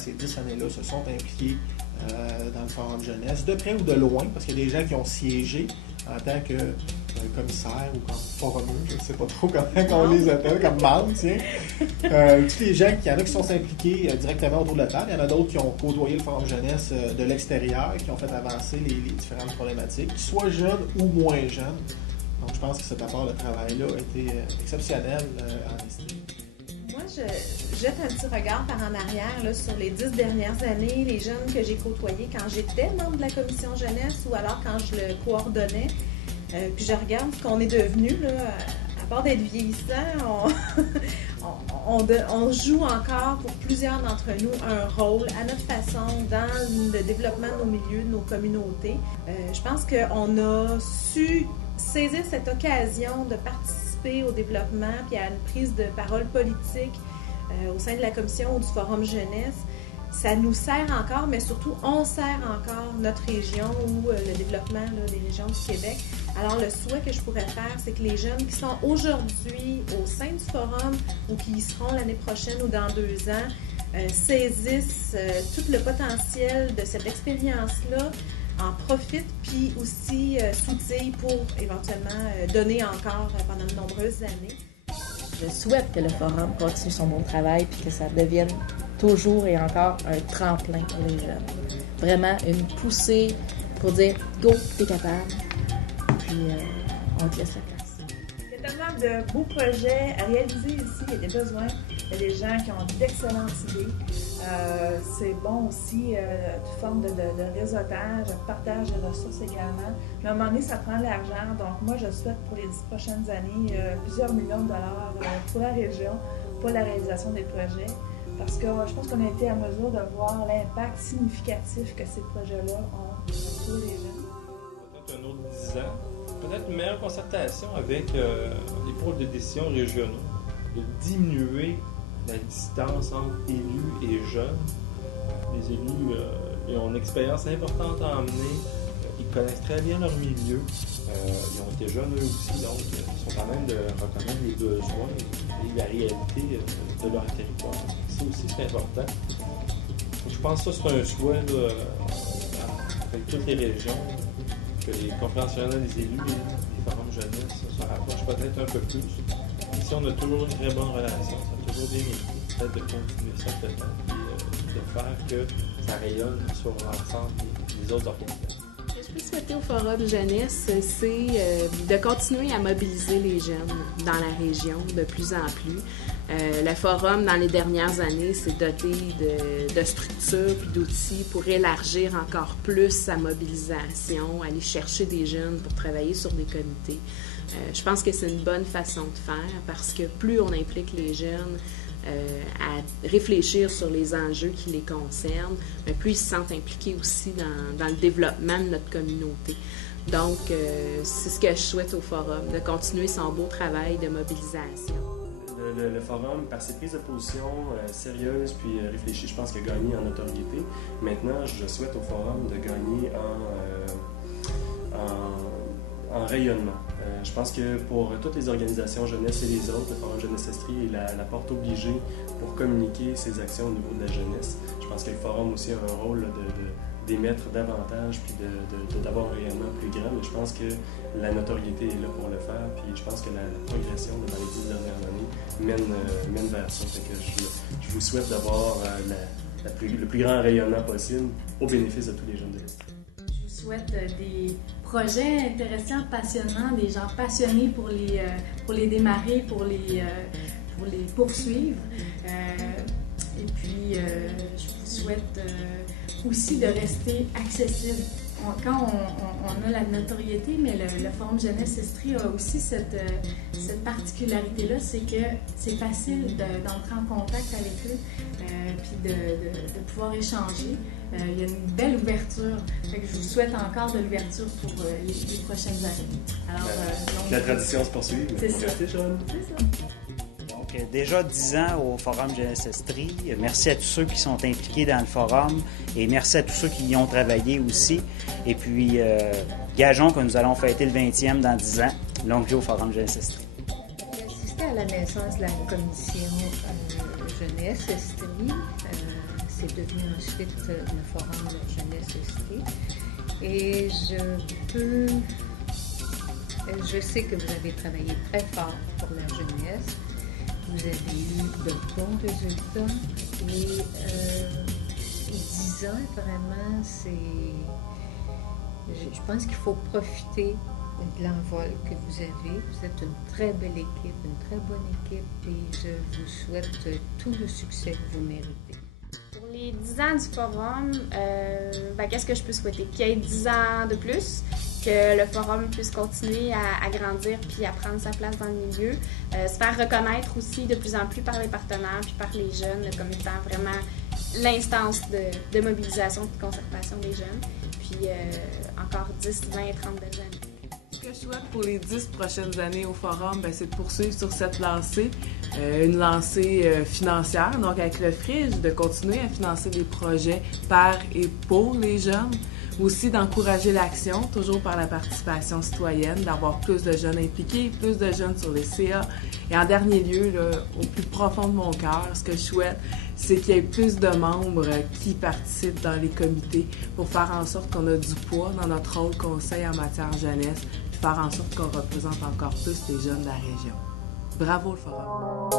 ces 10 années-là se sont impliqués dans le Forum Jeunesse, de près ou de loin, parce qu'il y a des gens qui ont siégé en tant que commissaire ou comme forumeux, je ne sais pas trop comment on les appelle, comme membres, tiens. Tous les gens, il y en a qui sont impliqués directement autour de la table, il y en a d'autres qui ont côtoyé le Forum Jeunesse de l'extérieur, qui ont fait avancer les différentes problématiques, qu'ils soient jeunes ou moins jeunes. Donc, je pense que cet apport de travail-là a été exceptionnel en estime. Moi, je jette un petit regard par en arrière là, sur les 10 dernières années, les jeunes que j'ai côtoyés quand j'étais membre de la commission jeunesse ou alors quand je le coordonnais. Puis je regarde ce qu'on est devenu, là, à part d'être vieillissant, on joue encore pour plusieurs d'entre nous un rôle à notre façon dans le développement de nos milieux, de nos communautés. Je pense qu'on a su saisir cette occasion de participer au développement puis à une prise de parole politique au sein de la commission ou du Forum Jeunesse. Ça nous sert encore, mais surtout, on sert encore notre région ou le développement là, des régions du Québec. Alors, le souhait que je pourrais faire, c'est que les jeunes qui sont aujourd'hui au sein du Forum ou qui y seront l'année prochaine ou dans 2 ans saisissent tout le potentiel de cette expérience-là, en profitent, puis aussi s'outillent pour éventuellement donner encore pendant de nombreuses années. Je souhaite que le Forum continue son bon travail puis que ça devienne toujours et encore un tremplin pour les jeunes. Vraiment une poussée pour dire « Go, t'es capable », puis on te laisse la place. Il y a tellement de beaux projets à réaliser ici, il y a des besoins, il y a des gens qui ont d'excellentes idées. C'est bon aussi, toute forme de réseautage, de partage de ressources également. Mais à un moment donné, ça prend de l'argent. Donc moi, je souhaite pour les 10 prochaines années plusieurs millions de dollars pour la région, pour la réalisation des projets. Parce que je pense qu'on a été à mesure de voir l'impact significatif que ces projets-là ont sur les jeunes. Peut-être un autre 10 ans, peut-être une meilleure concertation avec les pôles de décision régionaux, de diminuer la distance entre élus et jeunes. Les élus ils ont une expérience importante à emmener, ils connaissent très bien leur milieu, ils ont été jeunes eux aussi, donc ils sont quand même de reconnaître les besoins et la réalité de leur territoire. Ça aussi, c'est important. Je pense que ça, c'est un souhait là, avec toutes les régions, que les conférensionnels, les élus, les forums jeunesse se rapprochent peut-être un peu plus. Ici, on a toujours une très bonne relation, ça a toujours bien été. Peut-être de continuer ça peut-être, et de faire que ça rayonne sur l'ensemble des autres organisations. Ce que je peux souhaiter au Forum Jeunesse, c'est de continuer à mobiliser les jeunes dans la région de plus en plus. Le Forum, dans les dernières années, s'est doté de structures et d'outils pour élargir encore plus sa mobilisation, aller chercher des jeunes pour travailler sur des comités. Je pense que c'est une bonne façon de faire parce que plus on implique les jeunes à réfléchir sur les enjeux qui les concernent, mais plus ils se sentent impliqués aussi dans le développement de notre communauté. Donc, c'est ce que je souhaite au Forum, de continuer son beau travail de mobilisation. Le Forum, par ses prises de position sérieuses puis réfléchies, je pense qu'il a gagné en notoriété. Maintenant, je souhaite au Forum de gagner en rayonnement. Je pense que pour toutes les organisations jeunesse et les autres, le Forum Jeunesse Estrie est la porte obligée pour communiquer ses actions au niveau de la jeunesse. Je pense que le Forum aussi a un rôle d'émettre davantage puis d'avoir un rayonnement plus grand, mais je pense que la notoriété est là pour le faire, puis je pense que la progression dans les 10 dernières années mène vers ça. Fait que je vous souhaite d'avoir le plus grand rayonnement possible au bénéfice de tous les jeunes de l'Estrie. Je vous souhaite des projets intéressants, passionnants, des gens passionnés pour les démarrer, pour les poursuivre. Et puis, je vous souhaite aussi de rester accessible. Quand on a la notoriété, mais le Forum Jeunesse Estrie a aussi cette particularité-là, c'est que c'est facile d'entrer en contact avec eux, puis de pouvoir échanger. Il y a une belle ouverture. Fait que je vous souhaite encore de l'ouverture pour les prochaines années. Alors, donc, la tradition se poursuit, mais c'est ça. Rester jeune. C'est ça. Donc, déjà 10 ans au Forum Jeunesse Estrie. Merci à tous ceux qui sont impliqués dans le forum et merci à tous ceux qui y ont travaillé aussi. Et puis, gageons que nous allons fêter le 20e dans 10 ans. Longue vie au Forum Jeunesse Estrie. J'ai assisté à la naissance de la commission Jeunesse Estrie. c'est devenu ensuite le Forum Jeunesse Estrie. Et je sais que vous avez travaillé très fort pour la jeunesse. Vous avez eu de bons résultats. Et 10 ans, vraiment, je pense qu'il faut profiter de l'envol que vous avez. Vous êtes une très belle équipe, une très bonne équipe, et je vous souhaite tout le succès que vous méritez. Pour les 10 ans du forum, qu'est-ce que je peux souhaiter? Qu'il y ait 10 ans de plus, que le forum puisse continuer à grandir puis à prendre sa place dans le milieu, se faire reconnaître aussi de plus en plus par les partenaires puis par les jeunes comme étant vraiment l'instance de mobilisation et de concertation des jeunes. Puis encore 10, 20, 30 belles années. Ce que je souhaite pour les 10 prochaines années au Forum, c'est de poursuivre sur cette lancée, une lancée financière, donc avec le FRIJ, de continuer à financer des projets par et pour les jeunes, aussi d'encourager l'action, toujours par la participation citoyenne, d'avoir plus de jeunes impliqués, plus de jeunes sur les CA. Et en dernier lieu, là, au plus profond de mon cœur, ce que je souhaite, c'est qu'il y ait plus de membres qui participent dans les comités pour faire en sorte qu'on a du poids dans notre rôle conseil en matière jeunesse, puis faire en sorte qu'on représente encore plus les jeunes de la région. Bravo le Forum!